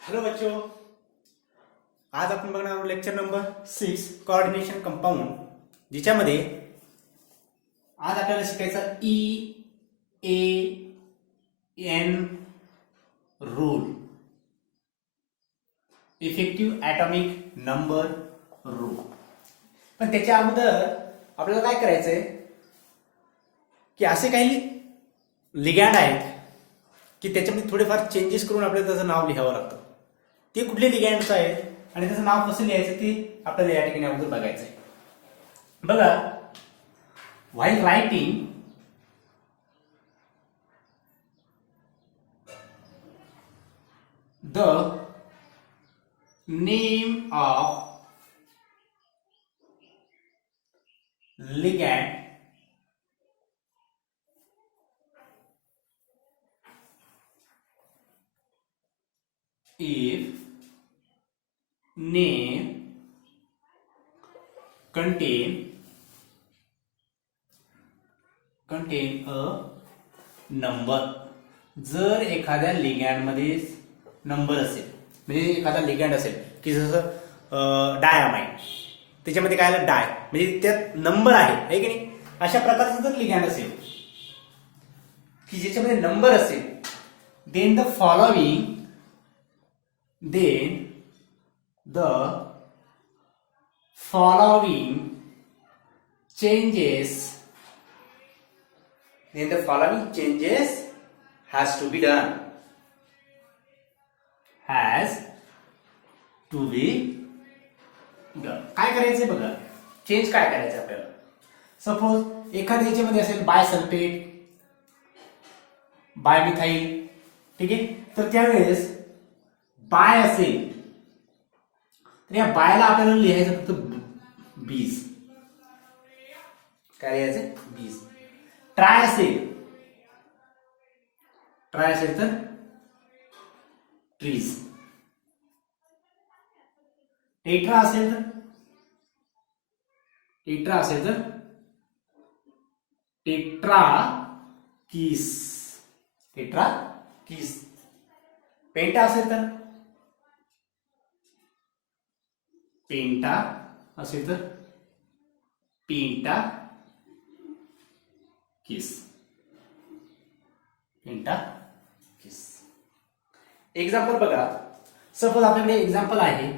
Hello बच्चों, आज आपण बघणार आहोत लेक्चर नंबर 6 कोऑर्डिनेशन कंपाऊंड, जिच्यामध्ये आज आपल्याला शिकायचं EAN rule, effective atomic number rule. पण त्याच्या अगोदर आपल्याला काय करायचंय की असे काही लिगॅंड आहेत की त्याच्यामध्ये थोडेफार चेंजेस करून आपल्याला त्याचं नाव लिहावं लागतं. ते कुठले लिगॅंड्स आहेत आणि त्याचं नाव कसं लिहायचं ते आपल्याला या ठिकाणी अगोदर बघायचं आहे. बघा, while writing the name of ligand if name contain a number. जर एखाद्या लिगॅंड मध्ये नंबर असेल, म्हणजे एखादा लिगॅंड असेल की जसं डायमाईन, त्याच्यामध्ये काय आलं डाय, म्हणजे त्यात नंबर आहे की नाही, अशा प्रकारचं जर लिगॅंड असेल की ज्याच्यामध्ये नंबर असेल, then the following changes has to be done. काय करायचंय बघा, चेंज काय करायचं आपल्याला. सपोज एखाद्या ह्याच्यामध्ये असेल बाय सल्फेट, बाय मिथाइल, ठीक आहे, तर त्यावेळेस बाय असेल तर या बायला आपल्याला लिहायचं फक्त बीज. काय लिहायचं? बीज. ट्राय असेल तर ट्रीज. टेट्रा असेल तर टेट्रा कीस. पेंटा असेल तर पेंटा किस. एक्झाम्पल बघा. सपोज आपल्याकडे एक्झाम्पल आहे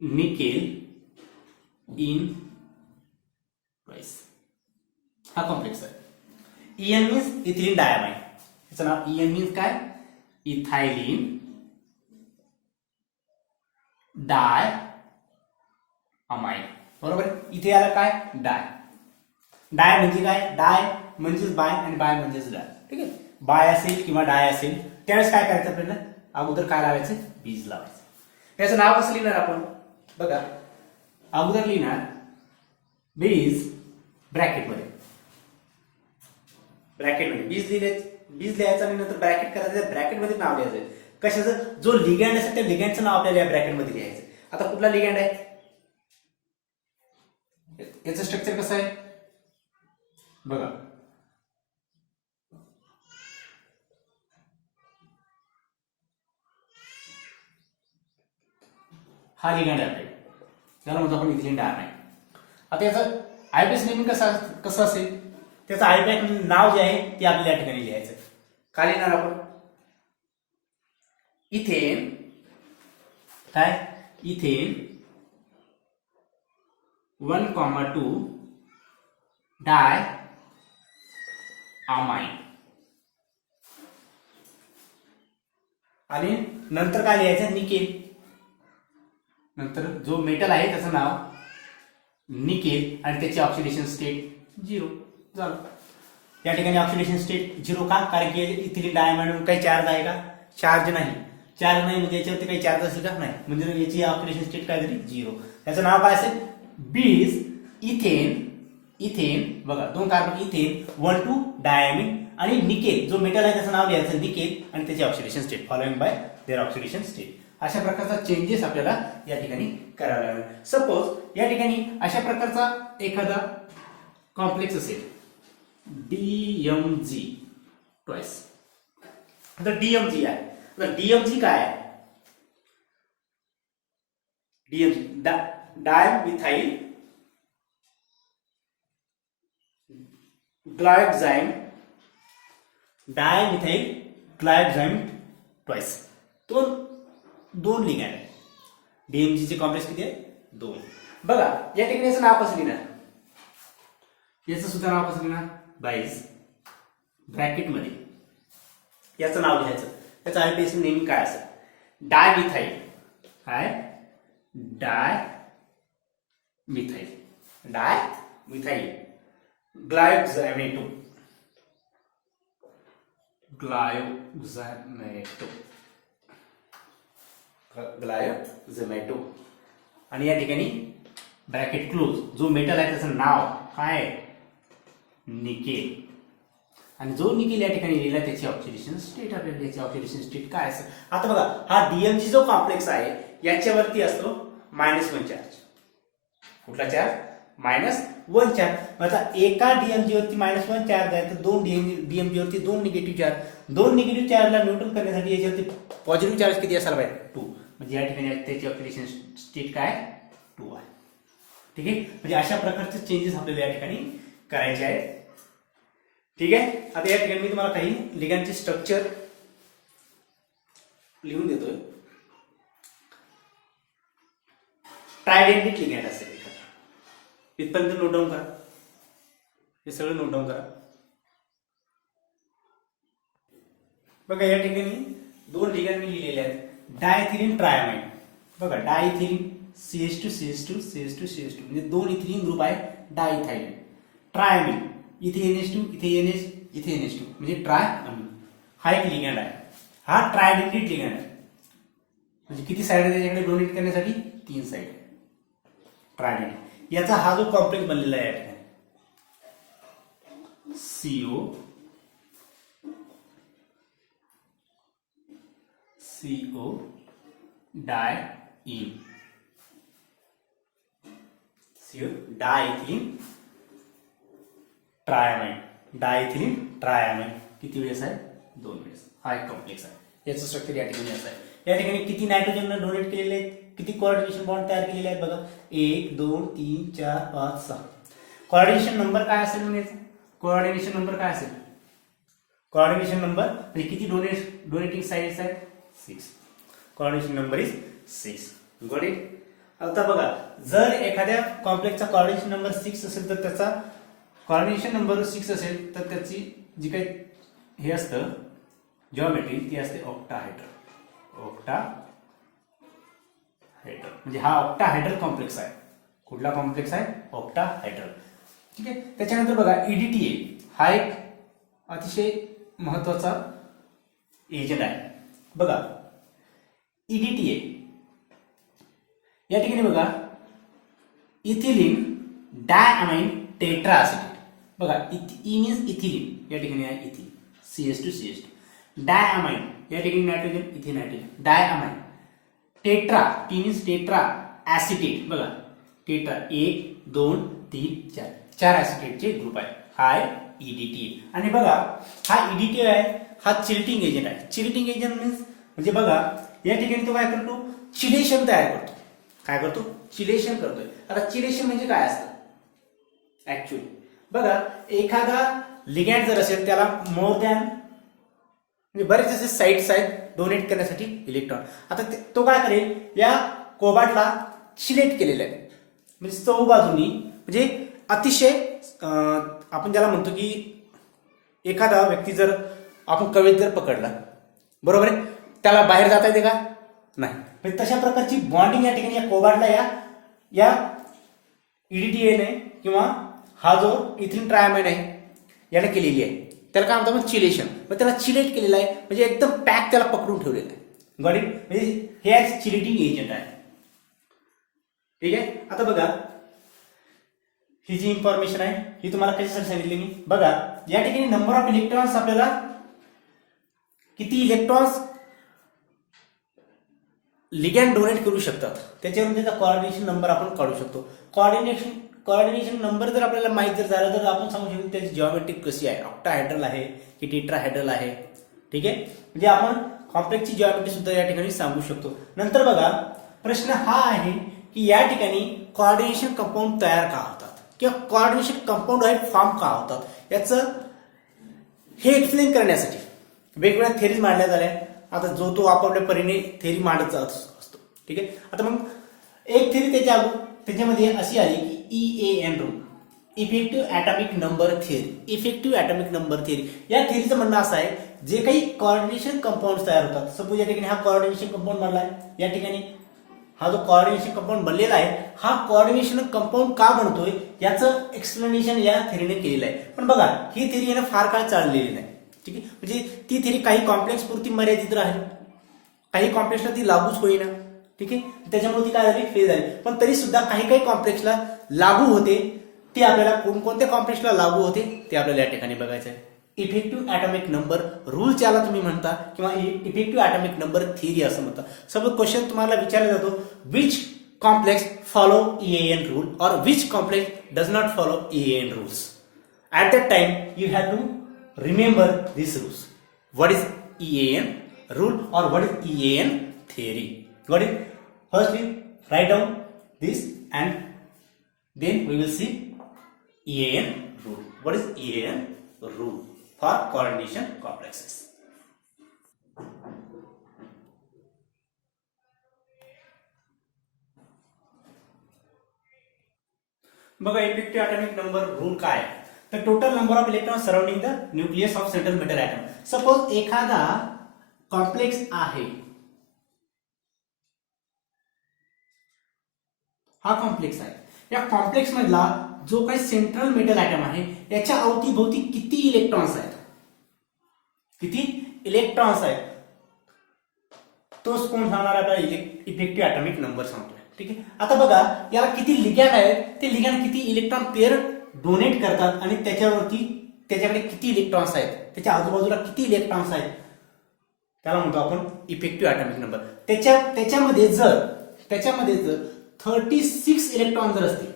निकेल इन ट्वाइस. हा कॉम्प्लेक्स आहे. EN means ethylene diamine. याचं नाव EN मीन्स काय? इथायलीन डाय अमाईन. बरोबर. इथे आलं काय? डाय. डाय म्हणजे काय? डाय म्हणजेच बाय आणि बाय म्हणजेच डाय. ठीक आहे. बाय असेल किंवा डाय असेल त्यावेळेस काय करायचं आपल्याला? अगोदर काय लावायचं? बीज लावायचं. त्याचं नाव कसं लिहिणार आपण? बघा, अगोदर लिहिणार बीज ब्रॅकेटमध्ये बीज लिहायचं आणि नंतर ब्रॅकेट करायचं. ब्रॅकेटमध्ये नाव लिहायचं. कशाचं? जो लिगॅंड असेल त्या लिगॅंडचं नाव आपल्याला या ब्रॅकेटमध्ये लिहायचं. आता कुठला लिगॅंड आहे? याचं स्ट्रक्चर कसं आहे बघा. हा लिगॅंड आहे, त्याला म्हणतो आपण इथिलीन डायमाईन. आता याचं आयपीएस नेमिंग कसं असेल? त्याचं आयपीएस नाव जे आहे ते आपल्याला या ठिकाणी लिहायचं. काय लिहिणार आपण? इथेन. काय? इथेन 1,2 डाय अमाईन. आणि नंतर काय लिहायचं? निकेल. नंतर जो मेटल आहे त्याचं नाव निकेल आणि त्याची ऑक्सिडेशन स्टेट 0 झालं. या ठिकाणी ऑक्सिडेशन स्टेट 0 का? कारण की इथिलीन डायमाईन काही चार्ज आहे का? चार्ज नाही म्हणजे याच्यावरती काही चार्ज असेल का? नाही. म्हणजे याची ऑक्सिडेशन स्टेट काय झाली? 0. त्याचं नाव काय असेल? बीज इथेन. बघा, 2 कार्बन इथेन, 1,2 डायमीन आणि निकेल जो मेटल आहे त्याचं नाव लिहायचं निकेल आणि त्याची oxidation state following by their oxidation state. अशा प्रकारचा चेंजेस आपल्याला या ठिकाणी करावा लागेल. सपोज या ठिकाणी अशा प्रकारचा एखादा कॉम्प्लेक्स असेल DMG ट्वाइस. तर डीएमजी आहे. तर डीएमजी काय आहे? DMG dimethyl glyoxime twice. दोन लिंग आहे. डीएमजी चे कॉम्प्लेक्स किती आहे? 2. बघा या ठिकाणी याचं नाव कसं लिहिणार? याचं सुद्धा नाव कसं लिहिणार? बाईज ब्रॅकेट मध्ये याचं नाव लिहायचं. त्याचं आयपीएस नेहमी काय असेल? डायमिथाइल. काय? डायमिथाइल ग्लायक्सामेटो. आणि या ठिकाणी ब्रॅकेट क्लोज. जो मेटल आहे त्याचं नाव काय आहे? निकेल. आणि जो निकेल या ठिकाणी लिहिला त्याची ऑक्सिडेशन स्टेट. आपल्याला त्याची ऑक्सिडेशन स्टेट काय असेल? आता बघा हा डीएमजी जो कॉम्प्लेक्स आहे याच्यावरती असतो -1 चार्ज. कुठला चार्ज? -1 चार्ज. आता एका डीएमजी वरती -1 चार्ज आहे तर 2 डीएमजी वरती 2 निगेटिव्ह चार्ज. 2 निगेटिव्ह चार्जला न्यूट्रल करण्यासाठी याच्यावरती पॉझिटिव्ह चार्ज किती असायला पाहिजे? 2. म्हणजे या ठिकाणी त्याची ऑक्सिडेशन स्टेट काय? 2 आहे. ठीक आहे. म्हणजे अशा प्रकारचे चेंजेस आपल्याला या ठिकाणी करायचे आहेत. ठीक आहे. आता या ठिकाणी मी तुम्हाला काही लिगॅंडचे स्ट्रक्चर लिहून देतोय. ट्रायडेंटिक लिगॅंड असेल एखादा. इथपर्यंत नोट डाऊन करा. हे सगळं नोट डाऊन करा. बघा या ठिकाणी 2 लिगॅंड मी लिहिलेले आहेत. डायथिलीन ट्रायमाइन. बघा डायथिलीन CH2 म्हणजे 2 इथिलीन ग्रुप आहे डायथायलिन. ट्रायमिन इथे NH2 इथे NH इथे NH2 म्हणजे ट्रायअमीन. हा एक लिगॅंड आहे. हा ट्रायडेंटिक लिगॅंड आहे. म्हणजे किती साइड आहे त्याच्याकडे डोनेट करण्यासाठी? 3 साइड. ट्रायडेंट. याचा हा जो कॉम्प्लेक्स बनलेला आहे या ठिकाणी CO डायइन डायथिलीन ट्रायमाइन. किती वेळेस आहे? 2 वेळेस. हा एक कॉम्प्लेक्स आहे. याचं स्ट्रक्चर या ठिकाणी असं आहे. या ठिकाणी किती नायट्रोजन डोनेट केलेले आहेत? किती कोऑर्डिनेशन बॉन्ड तयार केलेले आहेत? बघा 1 2 3 4 5 6. कोऑर्डिनेशन नंबर काय असेल? म्हणजे कोऑर्डिनेशन नंबर काय असेल? कोऑर्डिनेशन नंबर म्हणजे किती डोनेटिंग साइड्स आहेत? 6. Coordination number is 6. Got it. आता बघा जर एखाद्या कॉम्प्लेक्सचा कोऑर्डिनेशन नंबर 6 असेल तर त्याचा कोऑर्डिनेशन नंबर 6 असेल तर त्याची जी काही हे असतं जिओमेट्री ती असते ऑक्टाहेड्रल. म्हणजे हा ऑक्टाहेड्रल कॉम्प्लेक्स आहे. कुठला कॉम्प्लेक्स आहे? ऑक्टाहेड्रल. ठीक आहे. त्याच्यानंतर बघा EDTA हा एक अतिशय महत्वाचा एजंट आहे. बघा EDTA या ठिकाणी बघा इथिलीन डायअमाइन टेट्राएसिटेट. बघा ई मीन्स इथिलीन या ठिकाणी आहे इथिलीन CH2 डायअमाइन या ठिकाणी नायट्रोजन इथे nitrogen diamine. Tetra T means tetra acetate. बघा टेट्रा 1 2 3 4 4 ऍसिटेटचे ग्रुप आहे. हा आहे EDTA. आणि बघा हा EDTA आहे हा चिल्टिंग एजंट आहे. चिल्टिंग एजंट मीन्स म्हणजे बघा या ठिकाणी तो काय करतो? चिलेशन तयार करतो. काय करतो? चिलेशन करतोय. आता चिलेशन म्हणजे काय असतं ऍक्च्युअली? बघा एखादा लिगॅंड जर असेल त्याला मोर दॅन म्हणजे बरेच असे साइट्स आहेत डोनेट करण्यासाठी इलेक्ट्रॉन. आता तो काय करेल? या कोबाल्टला चिलेट केलेलं आहे. म्हणजे चौबाजूनी म्हणजे अतिशय आपण ज्याला म्हणतो की एखादा व्यक्ती जर आपण कवेत जर पकडला बरोबर आहे त्याला बाहेर जाता येते का? नाही. म्हणजे तशा प्रकारची बॉन्डिंग या ठिकाणी या कोबाल्टला या EDTA ने किंवा हा जो इथिलीन ट्रायमाइन आहे याने केलेली आहे. त्याला काय म्हणतो? चिलेशन. मग त्याला चिलेट केलेलं आहे म्हणजे एकदम पॅक त्याला पकडून ठेवलेलं आहे. Got it. म्हणजे हे चिलेटिंग एजंट आहे. ठीक आहे. आता बघा ही जी इन्फॉर्मेशन आहे ही तुम्हाला कशासाठी सांगितली मी? बघा या ठिकाणी नंबर ऑफ इलेक्ट्रॉन्स आपल्याला किती इलेक्ट्रॉन्स लिगॅंड डोनेट करू शकतात त्याच्यावरून त्याचा कोऑर्डिनेशन नंबर आपण काढू शकतो. कोऑर्डिनेशन नंबर जर आपल्याला माहित जर झाला तर आपण सांगू शकतो त्याची जिओमेट्री कशी आहे. ऑक्टाहेड्रल आहे की टेट्राहेड्रल आहे. ठीक आहे, म्हणजे आपण कॉम्प्लेक्सची जॉमेट्री सुद्धा या ठिकाणी सांगू शकतो. नंतर बघा प्रश्न हा आहे की या ठिकाणी कोऑर्डिनेशन कंपाऊंड तयार का होतात किंवा कोऑर्डिनेशन कंपाऊंड आहे फॉर्म का होतात याचं हे एक्सप्लेन करण्यासाठी वेगवेगळ्या थेरीज मांडण्यात आल्या. आता जो तो आपापल्या परीने थेरी मांडत जात असतो. ठीक आहे, आता मग एक थेरी त्याच्यामध्ये अशी आली की EAN rule, effective atomic number theory. Effective atomic number theory या थेरीचं म्हणणं असं आहे जे काही कोऑर्डिनेशन कंपाऊंड तयार होतात. सपोज या ठिकाणी हा कोऑर्डिनेशन कंपाऊंड बनला आहे, या ठिकाणी हा जो कोऑर्डिनेशन कंपाऊंड बनलेला आहे हा कोऑर्डिनेशन कंपाऊंड का बनतोय याचं एक्सप्लेनेशन या थेरीने केलेलं आहे. पण बघा ही थेरी यानं फार काळ चाललेली नाही. ठीक आहे, म्हणजे ती थेरी काही कॉम्प्लेक्स पुरती मर्यादित राहील, काही कॉम्प्लेक्सला ती लागूच होईना. ठीक आहे, त्याच्यामुळे ती काय झाली, फेल झाली. पण तरी सुद्धा काही कॉम्प्लेक्सला लागू होते. ते आपल्याला कोणकोणत्या कॉम्प्लेक्सला लागू होते ते आपल्याला या ठिकाणी बघायचं आहे. इफेक्टिव्ह ॲटॉमिक नंबर रूल ज्याला तुम्ही म्हणता किंवा इफेक्टिव्ह ॲटॉमिक नंबर थिअरी असं म्हणता. सपोज क्वेश्चन तुम्हाला विचारला जातो which complex follow EAN rule और which complex does not follow EAN rules. At that time you have to remember these rules. What is EAN rule or what is EAN theory? Got it? Firstly, write down this and then we will see EAN rule. What is EAN rule for coordination complexes? बघा effective atomic number rule काय आहे. तर total number of electron surrounding the nucleus of central metal atom. Suppose एखादा complex आहे, हा complex आहे. या complex मधला जो काही सेंट्रल मेटल ॲटम आहे याच्या अवतीभोवती किती इलेक्ट्रॉन्स आहेत, किती इलेक्ट्रॉन्स आहेत तोच कोण सांगणार आपल्याला इफेक्टिव्ह ॲटॉमिक नंबर सांगतोय. ठीक आहे, आता बघा याला किती लिगॅंड आहेत, ते लिगॅंड किती इलेक्ट्रॉन पेअर डोनेट करतात आणि त्याच्यावरती त्याच्याकडे किती इलेक्ट्रॉन्स आहेत, त्याच्या आजूबाजूला किती इलेक्ट्रॉन्स आहेत त्याला म्हणतो आपण इफेक्टिव्ह ॲटॉमिक नंबर. त्याच्यामध्ये जर 36 इलेक्ट्रॉन जर असतील,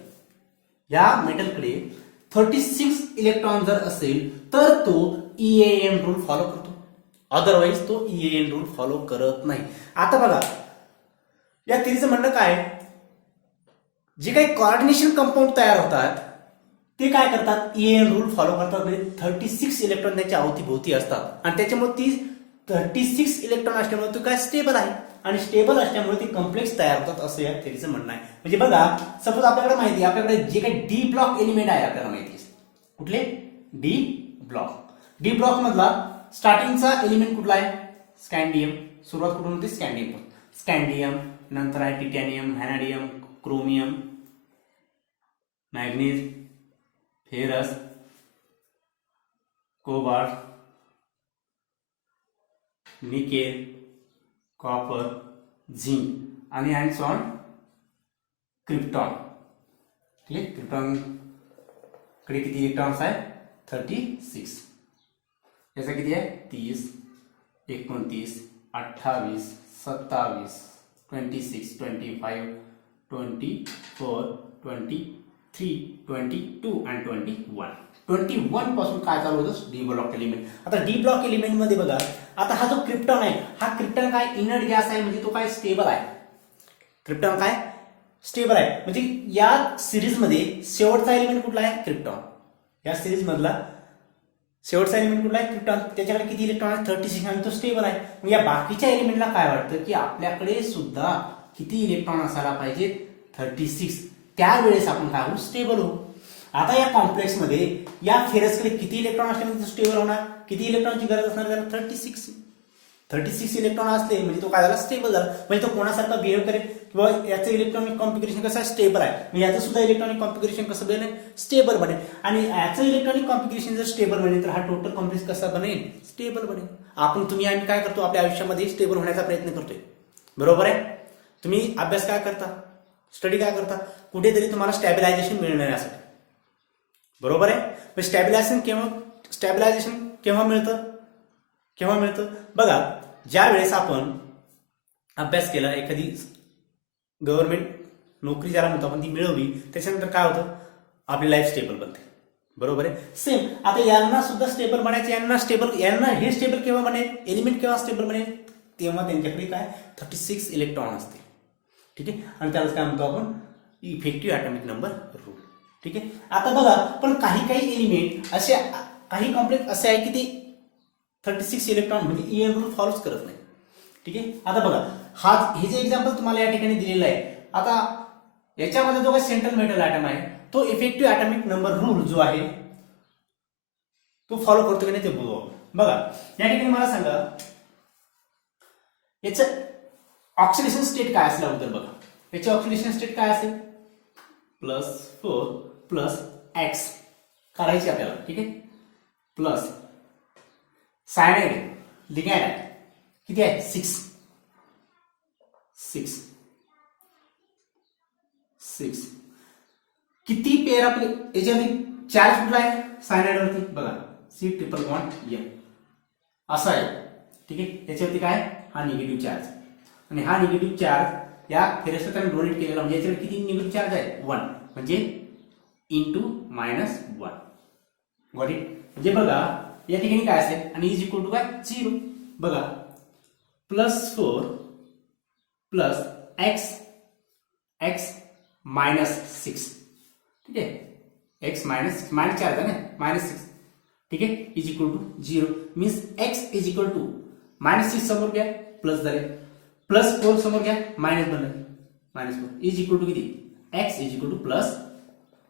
या मेटलकडे 36 इलेक्ट्रॉन जर असेल तर तो EAN रूल फॉलो करतो, अदरवाईज तो EAN रूल फॉलो करत नाही. आता बघा या थेरीचं म्हणणं काय, जे काही कोऑर्डिनेशन कंपाऊंड तयार होतात ते काय करतात, EAN रूल फॉलो करतात. म्हणजे 36 इलेक्ट्रॉन त्यांच्या अवतीभोवती असतात आणि त्याच्यामुळे ती 36 इलेक्ट्रॉन असल्यामुळे तो काय स्टेबल आहे आणि स्टेबल असल्यामुळे ते कॉम्प्लेक्स तयार होतात असं या थेरीचं म्हणणं आहे. म्हणजे बघा सपोज आपल्याकडे माहिती आहे, आपल्याकडे जे काही डी ब्लॉक एलिमेंट आहे आपल्याला माहिती आहे, कुठले डी ब्लॉक मधला स्टार्टिंगचा एलिमेंट कुठला आहे, स्कॅन्डियम. सुरुवात कुठून होते, स्कॅन्डियम नंतर आहे titanium, vanadium, chromium, manganese, ferrous, cobalt, nickel, copper, zinc आणि अँड सॉ ऑन क्रिप्टॉन. ठीक आहे, क्रिप्टॉन कडे किती इलेक्ट्रॉन्स आहे, 36. याचा किती आहे, 30, 29, 28, 27, 26, 25, 24, 23, 22 आणि 21 पासून काय चालू होतं, डी ब्लॉक एलिमेंट. आता डी ब्लॉक एलिमेंट मध्ये बघा आता हा जो क्रिप्टॉन आहे, हा क्रिप्टॉन काय इनर्ट गॅस आहे, म्हणजे तो काय स्टेबल आहे. क्रिप्टॉन काय स्टेबल आहे, म्हणजे या सिरीज मध्ये शेवटचा एलिमेंट कुठला आहे, क्रिप्टॉन. या सिरीज मधला शेवटचा एलिमेंट कुठला आहे, क्रिप्टॉन. त्याच्याकडे किती इलेक्ट्रॉन आहे, 36 आणि तो स्टेबल आहे. मग या बाकीच्या एलिमेंटला काय वाटतं की आपल्याकडे सुद्धा किती इलेक्ट्रॉन असायला पाहिजे, 36. त्यावेळेस आपण काय होऊ, स्टेबल होऊ. आता या कॉम्प्लेक्स मध्ये या फेरसकडे किती इलेक्ट्रॉन असले म्हणजे स्टेबल होणार, किती इलेक्ट्रॉनची गरज असणार त्याला, 36 इलेक्ट्रॉन असले म्हणजे तो काय झाला, स्टेबल झाला. म्हणजे तो कोणासारखा बिहेव करेल किंवा याचं इलेक्ट्रॉनिक कॉन्फिगरेशन कसं आहे, स्टेबल आहे. म्हणजे याचं सुद्धा इलेक्ट्रॉनिक कॉन्फिगरेशन कसं बनेल, स्टेबल बनेल. आणि याचं इलेक्ट्रॉनिक कॉन्फिगरेशन जर स्टेबल बनेल तर हा टोटल कॉम्प्लेक्स कसा बनेल, स्टेबल बनेल. आम्ही काय करतो, आपल्या आयुष्यामध्ये स्टेबल होण्याचा प्रयत्न करतोय, बरोबर आहे. तुम्ही अभ्यास काय करता, स्टडी काय करता, कुठेतरी तुम्हाला स्टॅबिलायझेशन मिळणार यासाठी, बरोबर आहे. स्टॅबिलायझेशन केव्हा मिळतं बघा, ज्या वेळेस आपण अभ्यास केला, एखादी गव्हर्नमेंट नोकरी ज्याला म्हणतो आपण ती मिळवली, त्याच्यानंतर काय होतं, आपली लाईफ स्टेबल बनते, बरोबर आहे. सेम आता यांना सुद्धा स्टेबल बनायचं, यांना हे स्टेबल केव्हा बनेल, एलिमेंट केव्हा स्टेबल बनेल, तेव्हा त्यांच्याकडे काय 36 इलेक्ट्रॉन असतील. ठीक आहे, आणि त्यालाच काय म्हणतो आपण इफेक्टिव्ह ॲटॉमिक नंबर रूल. ठीक आहे. आता बघा, पण काही एलिमेंट असे, काही कॉम्प्लेक्स असे आहे की ते 36 इलेक्ट्रॉन म्हणजे EN रूल फॉलोच करत नाही. ठीक आहे. आता बघा, हे जे एक्झाम्पल तुम्हाला या ठिकाणी दिलेलं आहे, आता याच्यामध्ये जो काही सेंट्रल मेटल ॲटम आहे तो इफेक्टिव्ह ॲटॉमिक नंबर रूल जो आहे तो फॉलो करतो की नाही ते बघू. बघा या ठिकाणी मला सांगा, याचं ऑक्सिडेशन स्टेट काय असल्या अगोदर बघा, याची ऑक्सिडेशन स्टेट काय असेल, +4 + X करायची आपल्याला. ठीक आहे. प्लस सायनाइड लिगॅंड आहे किती आहे, 6 किती पेअर आपले याच्यामध्ये चार्ज कुठला आहे सायनाइड वरती बघा, C∧N असा आहे. ठीक आहे. त्याच्यावरती काय, हा निगेटिव्ह चार्ज, आणि हा निगेटिव्ह चार्ज या फेरसला त्याने डोनेट केलेला, म्हणजे याच्याकडे किती निगेटिव्ह चार्ज आहे, 1, म्हणजे × -1. Got it. म्हणजे बघा या ठिकाणी काय असेल, आणि = काय 0. बघा +4 + X -6. ठीक आहे. X मायनस चार्ज आहे ना, -6. ठीक आहे. = 0 मीन्स X -6 समोर घ्या प्लस झाले, +4 समोर घ्या मायनस बनले, -4 किती, X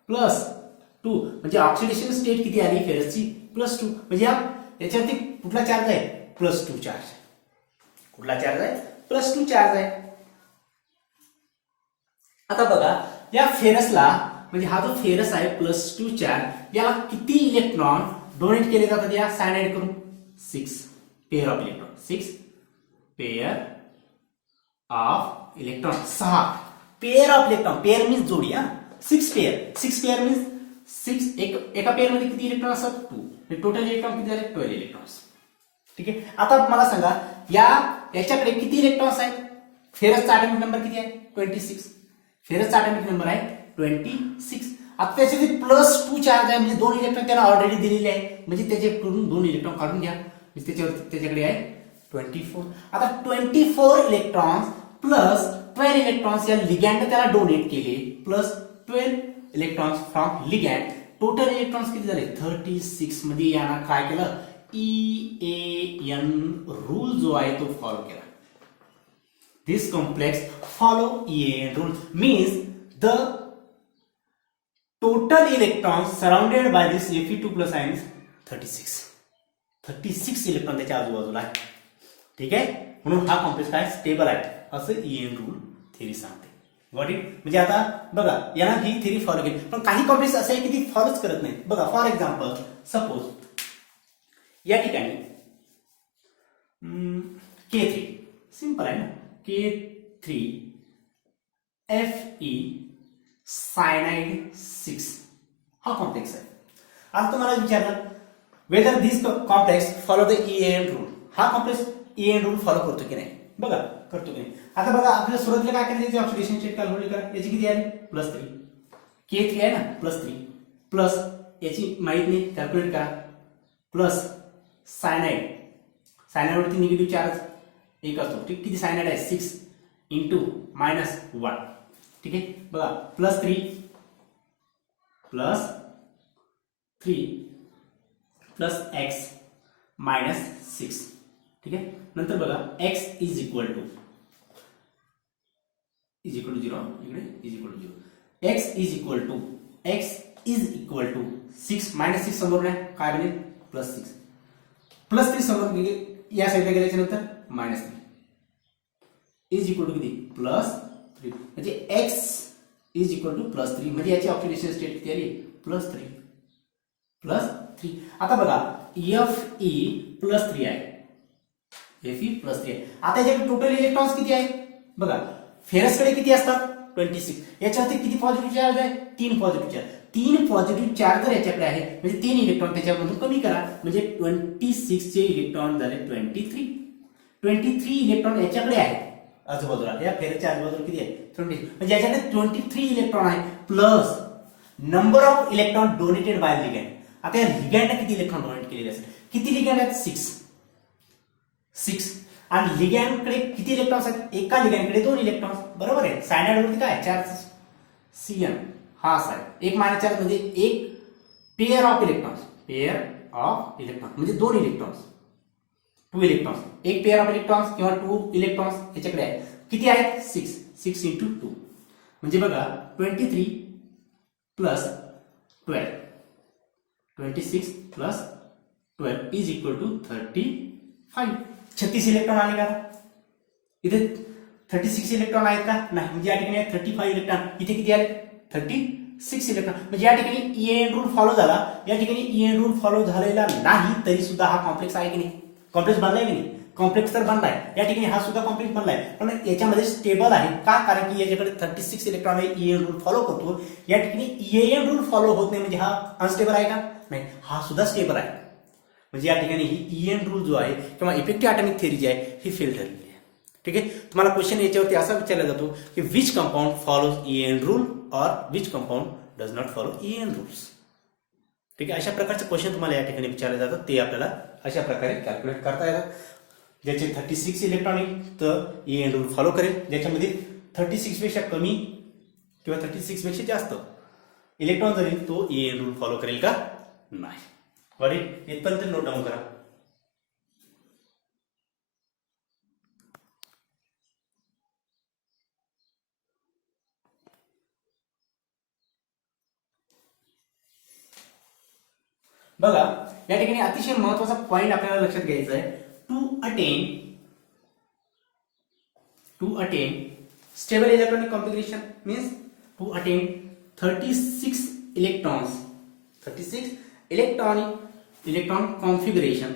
+2. म्हणजे ऑक्सिडेशन स्टेट किती आली फेरसची, +2. म्हणजे याच्यावरती कुठला चार्ज आहे, +2 चार्ज. कुठला चार्ज आहे, +2 चार्ज आहे. आता बघा या फेरसला, म्हणजे हा जो फेरस आहे +2 चार्ज, याला किती इलेक्ट्रॉन डोनेट केले जातात या सायनाइड करून, 6 pair of electron. 6 pair of electron, 6 pair of electron. Pair means जोडी. 6 पेअर मीन्स 6. एका पेअर मध्ये किती इलेक्ट्रॉन असतात, 2. टोटल इलेक्ट्रॉन किती झाले, 12 इलेक्ट्रॉन्स. ठीक आहे. आता मला सांगा याच्याकडे किती इलेक्ट्रॉन्स आहेत, फेरसचा ॲटॉमिक नंबर किती आहे, 26. फेरसचा ॲटॉमिक नंबर आहे 26. आता त्याच्यामध्ये +2 चार्ज आहे, म्हणजे 2 इलेक्ट्रॉन त्याला ऑलरेडी दिलेले आहे, म्हणजे त्याच्याकडून 2 इलेक्ट्रॉन काढून घ्या, म्हणजे त्याच्याकडे आहे 24. आता 24 इलेक्ट्रॉन्स प्लस 12 इलेक्ट्रॉन्स या लिगॅंड त्याला डोनेट केले, plus 12 electrons from ligand, total electrons किती झाले, 36. मध्ये यानं काय केलं, EAN रूल जो आहे तो फॉलो केला. This complex follow EAN rule, means the total electrons surrounded by this Fe2+ ion is 36. 36 electron त्याच्या आजूबाजूला आहे. ठीक आहे. म्हणून हा कॉम्प्लेक्स काय स्टेबल आहे असं EAN रूल थेरी सांगते. Got it. म्हणजे आता बघा यानं ही थेरी फॉलो केली, पण काही कॉम्प्लेक्स असे आहे की ती फॉलोच करत नाही. बघा फॉर एक्झाम्पल, सपोज या ठिकाणी K3 सिंपल आहे ना, K3 Fe सायनाइड 6 हा कॉम्प्लेक्स आहे. आता तुम्हाला विचारलं whether this complex follow the EAN rule. हा कॉम्प्लेक्स EAN रूल फॉलो करतो की नाही, बघा करतो की नाही. आता बघा आपल्याला सुरुवातीला काय करायचं, याची ऑक्सिडेशन स्टेट कॅल्क्युलेट करा. याची किती आली, +3. K3 आहे ना, +3 प्लस याची माहित नाही, कॅल्क्युलेट करा, प्लस सायनाइड वरती निगेटिव्ह चार्ज 1 असतो. ठीक, किती सायनाइड आहे, 6 × -1. ठीक आहे. बघा +3 प्लस X -6. ठीक आहे. नंतर बघा X = 0, इकडे -0. X = 6 -6 समोर नाही काय बनेल, +6. +3 समोर गेले, या साईडला गेल्याच्या नंतर -3 किती, +3. म्हणजे X +3, म्हणजे याची ऑक्सिडेशन स्टेट किती आली, +3. आता बघा Fe +3 आहे, आता याच्याकडे टोटल इलेक्ट्रॉन्स किती आहे बघा. फेरसकडे किती असतात, 26. याच्यावरती किती पॉझिटिव्ह चार्ज आहे, 3 पॉझिटिव्ह चार्ज. 3 पॉझिटिव्ह चार्ज जर याच्याकडे आहे, म्हणजे 3 इलेक्ट्रॉन त्याच्यामधून कमी करा, म्हणजे 26 चे इलेक्ट्रॉन झाले 23 इलेक्ट्रॉन याच्याकडे आहे आजूबाजूला. या फेरसच्या आजूबाजूला किती आहे, 20. म्हणजे याच्याकडे 23 इलेक्ट्रॉन आहे, plus number of electron donated bye ligand. आता या लिगॅंडला किती इलेक्ट्रॉन डोनेट केलेले असेल? किती लिगॅंड आहेत? 6. आणि लिगॅंडकडे किती इलेक्ट्रॉन्स आहेत? एका लिगॅंडकडे 2 इलेक्ट्रॉन्स. बरोबर आहे. सायनाइड वरती काय चार्ज Cn हा असा आहे. 1 - चार्ज म्हणजे एक पेअर ऑफ इलेक्ट्रॉन्स. म्हणजे 2 इलेक्ट्रॉन्स, 2 इलेक्ट्रॉन्स, एक पेअर ऑफ इलेक्ट्रॉन्स किंवा 2 इलेक्ट्रॉन्स याच्याकडे आहे. किती आहेत? 6 × 2 म्हणजे बघा 23 + 12, 26 + 12 इज इक्वल टू 35. 36 इलेक्ट्रॉन आले का? इथे 36 इलेक्ट्रॉन आहेत का? नाही. म्हणजे या ठिकाणी 35 इलेक्ट्रॉन. इथे किती आले? 36 इलेक्ट्रॉन. म्हणजे या ठिकाणी EN रूल फॉलो झाला. या ठिकाणी EN रूल फॉलो झालेला नाही तरी सुद्धा हा कॉम्प्लेक्स आहे की नाही? कॉम्प्लेक्स बनलाय की नाही? कॉम्प्लेक्स तर बनलाय. या ठिकाणी हा सुद्धा कॉम्प्लेक्स बनलाय, पण याच्यामध्ये स्टेबल आहे का? कारण की याच्याकडे 36 इलेक्ट्रॉन आहे. EN रूल फॉलो करतो. या ठिकाणी EN रूल फॉलो होत नाही, म्हणजे हा अनस्टेबल आहे का? नाही. हा सुद्धा स्टेबल आहे. म्हणजे या ठिकाणी ही EN रूल जो आहे किंवा इफेक्टिव्ह ॲटॉमिक थिअरी जी आहे ही फेल ठरलेली आहे. ठीक आहे. तुम्हाला क्वेश्चन याच्यावरती असा विचारला जातो की which compound follows EN rule और which compound does not follow EN rules. ठीक आहे. अशा प्रकारचे क्वेश्चन तुम्हाला या ठिकाणी विचारले जातात. ते आपल्याला अशा प्रकारे कॅल्क्युलेट करता येतात. ज्याचे 36 इलेक्ट्रॉन आहे तर EN रूल फॉलो करेल. ज्याच्यामध्ये 36 पेक्षा कमी किंवा 36 पेक्षा जास्त इलेक्ट्रॉन जर येईल तो EN रूल फॉलो करेल का? नाही. बरे इथपर्यंत नोट डाऊन करा. बघा या ठिकाणी अतिशय महत्वाचा पॉइंट आपल्याला लक्षात घ्यायचा आहे. To attain stable electronic configuration means to attain 36 electrons, 36 electron configuration,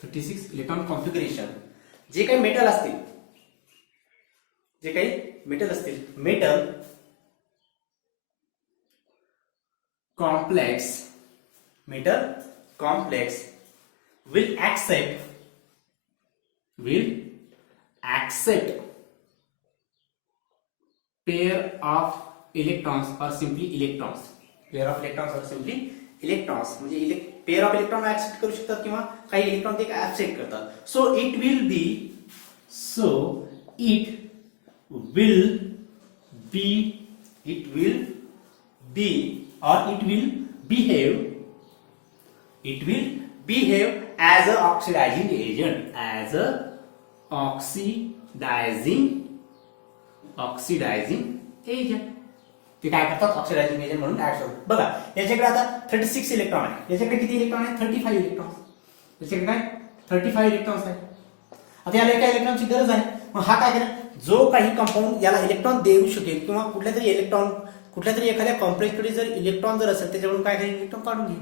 36 electron configuration जे काही मेटल असतील, metal complex will accept pair of electrons or simply electrons. म्हणजे पेअर ऑफ इलेक्ट्रॉन ऍक्सेप्ट करू शकतात किंवा काही इलेक्ट्रॉन ते ऍब्सेंट करतात. So it will be or it will behave as a oxidizing agent, ते काय करतात? ऑक्सिडायझिंग एजंट म्हणून ऍक्ट होतात. बघा याच्याकडे आता 36 इलेक्ट्रॉन आहे. याच्याकडे किती इलेक्ट्रॉन आहे? 35 इलेक्ट्रॉन. याच्याकडे काय 35 इलेक्ट्रॉन्स आहे. आता याला एका इलेक्ट्रॉनची गरज आहे. मग हा काय करेल? जो काही कंपाऊंड याला इलेक्ट्रॉन देऊ शकेल किंवा कुठल्या तरी एखाद्या कॉम्प्लेक्सकडे जर इलेक्ट्रॉन जर असेल त्याच्याकडून काय करेल? इलेक्ट्रॉन काढून घेईल.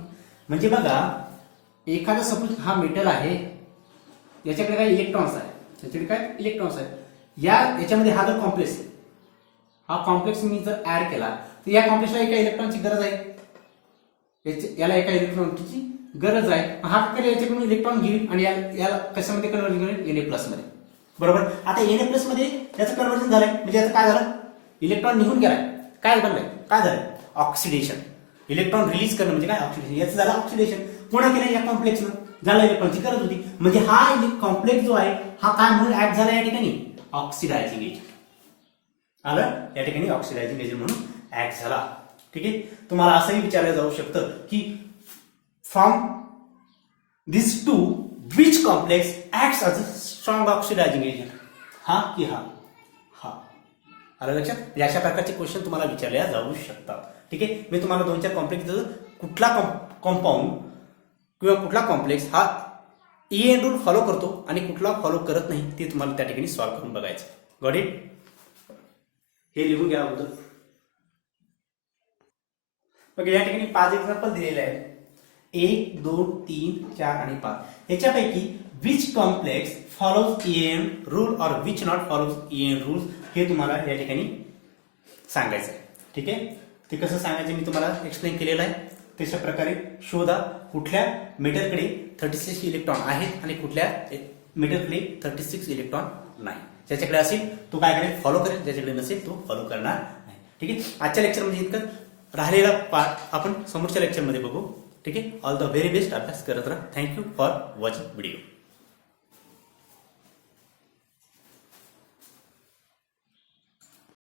म्हणजे बघा एखादा सपोज हा मेटल आहे, याच्याकडे काय इलेक्ट्रॉन्स आहे, याच्यामध्ये हा जर कॉम्प्लेक्स आहे, हा कॉम्प्लेक्स मी जर ऍड केला तर या कॉम्प्लेक्सला एका इलेक्ट्रॉनची गरज आहे, याला एका इलेक्ट्रॉनची गरज आहे. हा काय याच्याकडून इलेक्ट्रॉन घेईल आणि याला कशामध्ये कन्वर्जन करेल? Na+ मध्ये. बरोबर. आता Na+ मध्ये याचं कन्वर्जन झालंय म्हणजे याचं काय झालं? इलेक्ट्रॉन निघून गेलाय. काय झालं? ऑक्सिडेशन. इलेक्ट्रॉन रिलीज करणं म्हणजे काय? ऑक्सिडेशन. याचं झालं ऑक्सिडेशन. कोणा केलं? या कॉम्प्लेक्सनं. झालं. इलेक्ट्रॉनची गरज होती म्हणजे हा कॉम्प्लेक्स जो आहे हा काय म्हणून ऍक्ट झाला या ठिकाणी? Oxidizing agent. आलं? या ठिकाणी ऑक्सिडायझिंग एजंट म्हणून ऍक्ट झाला. ठीक आहे. तुम्हाला असंही विचारलं जाऊ शकतं की from this two which complex acts as a strong oxidising agent? हा की हा? आलं लक्षात? अशा प्रकारचे क्वेश्चन तुम्हाला विचारले जाऊ शकतात. ठीक आहे. मी तुम्हाला 2-4 कॉम्प्लेक्स कुठला कंपाऊंड किंवा कुठला कॉम्प्लेक्स हा EN रूल फॉलो करतो आणि कुठला फॉलो करत नाही ते तुम्हाला त्या ठिकाणी सॉल्व्ह करून बघायचं. Got it? हे लिहून घ्या अगोदर. मग या ठिकाणी 5 एक्झाम्पल दिलेले आहेत. 1, 2, 3, 4 आणि 5. याच्यापैकी which complex follows EN rule और which not follows EN rules हे तुम्हाला या ठिकाणी सांगायचं आहे. ठीक आहे. ते कसं सांगायचं मी तुम्हाला एक्सप्लेन केलेलं आहे. तशा प्रकारे शोधा कुठल्या मेटलकडे 36 इलेक्ट्रॉन आहेत आणि कुठल्या मेटलकडे 36 इलेक्ट्रॉन नाही. ज्याच्याकडे असेल तो काय करेल? फॉलो करेल. ज्याच्याकडे नसेल तो फॉलो करणार नाही. ठीक आहे. आजच्या लेक्चरमध्ये इतकं. राहिलेला पार्ट आपण समोरच्या लेक्चरमध्ये बघू. ठीक आहे. All the very best. अभ्यास करत राहा. Thank you for watching video.